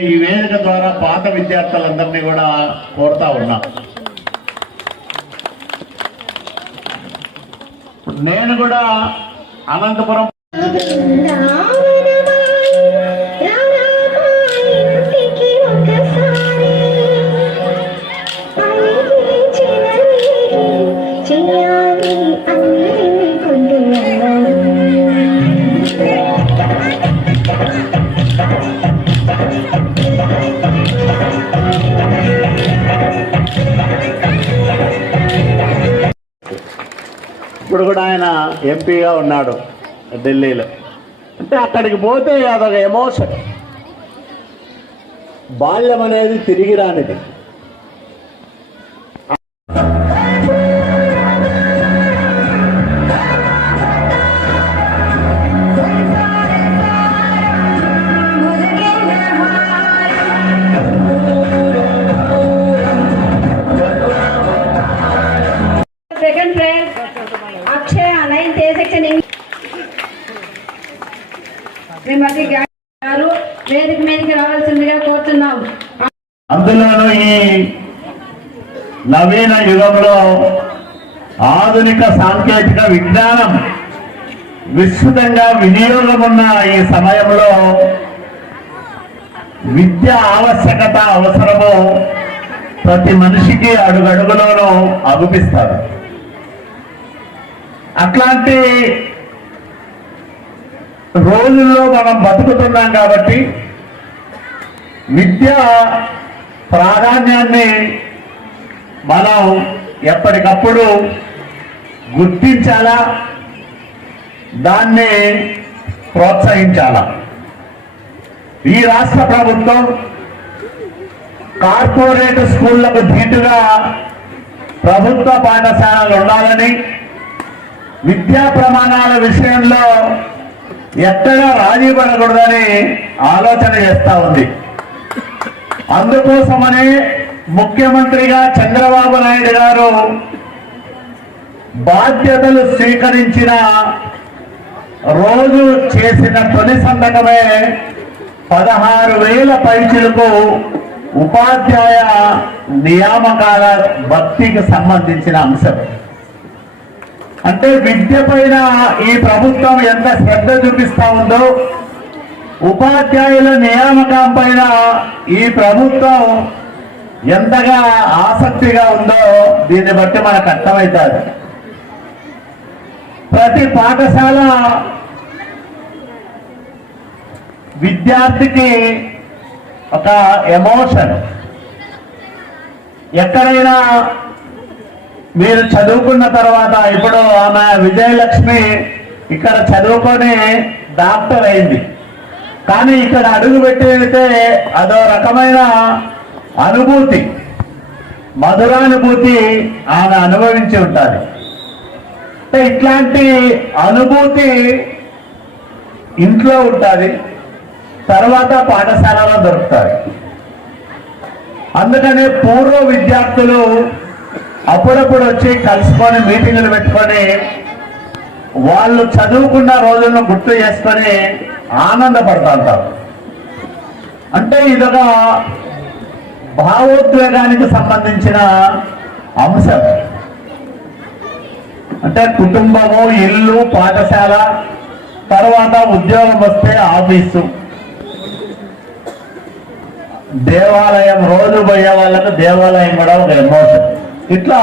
ఈ వేదిక ద్వారా పాత విద్యార్థులందరినీ కూడా కోరుతా ఉన్నా. నేను కూడా అనంతపురం ఇప్పుడు కూడా ఆయన ఎంపీగా ఉన్నాడు ఢిల్లీలో. అంటే అక్కడికి పోతే అదొక ఎమోషన్ బాల్యం అనేది తిరిగి రానిది. శ్రీమతి గారు వేదిక మీదకి రావాల్సిందిగా కోరుతున్నాం అందులోనూ ఈ నవీన యుగంలో ఆధునిక సాంకేతిక విజ్ఞానం విస్తృతంగా వినియోగం ఉన్న ఈ సమయంలో విద్య ఆవశ్యకత అవసరము ప్రతి మనిషికి అడుగడుగులోనూ అగుపిస్తారు. అట్లాంటి రోజుల్లో మనం బతుకుతున్నాం కాబట్టి విద్య ప్రాధాన్యాన్ని మనం ఎప్పటికప్పుడు గుర్తించాలా? దాన్ని ప్రోత్సహించాలా? ఈ రాష్ట్ర ప్రభుత్వం కార్పొరేట్ స్కూళ్ళకు ధీటుగా ప్రభుత్వ పాఠశాలలు ఉండాలని విద్యా ప్రమాణాల విషయంలో ఎక్కడ రాజీ పడకూడదని ఆలోచన చేస్తా ఉంది. అందుకోసమనే ముఖ్యమంత్రిగా చంద్రబాబు నాయుడు గారు బాధ్యతలు స్వీకరించిన రోజు చేసిన తొలి సంతకమే పదహారు వేల పైచులకు ఉపాధ్యాయ నియామకాల భక్తికి సంబంధించిన అంశం. అంటే విద్య పైన ఈ ప్రభుత్వం ఎంత శ్రద్ధ చూపిస్తా ఉందో ఉపాధ్యాయుల నియామకం పైన ఈ ప్రభుత్వం ఎంతగా ఆసక్తిగా ఉందో దీన్ని బట్టి మనకు అర్థమవుతుంది ప్రతి పాఠశాల విద్యార్థికి ఒక ఎమోషన్. ఎక్కడైనా మీరు చదువుకున్న తర్వాత ఇప్పుడు ఆమె విజయలక్ష్మి ఇక్కడ చదువుకొని డాక్టర్ అయింది. కానీ ఇక్కడ అడుగు పెట్టేస్తే అదో రకమైన అనుభూతి మధురానుభూతి ఆమె అనుభవించి ఉంటుంది. అంటే ఇట్లాంటి అనుభూతి ఇంట్లో ఉంటుంది తర్వాత పాఠశాలలో దొరుకుతాయి అందుకనే పూర్వ విద్యార్థులు అప్పుడప్పుడు వచ్చి కలుసుకొని మీటింగులు పెట్టుకొని వాళ్ళు చదువుకున్న రోజులను గుర్తు చేసుకొని ఆనందపడుతుంటారు అంటే ఇదొక భావోద్వేగానికి సంబంధించిన అంశం. అంటే కుటుంబము ఇల్లు పాఠశాల తర్వాత ఉద్యోగం వస్తే ఆఫీసు. దేవాలయం రోజు పోయే వాళ్ళకు దేవాలయం కూడా ఒక ఎమోషన్. ఇట్లా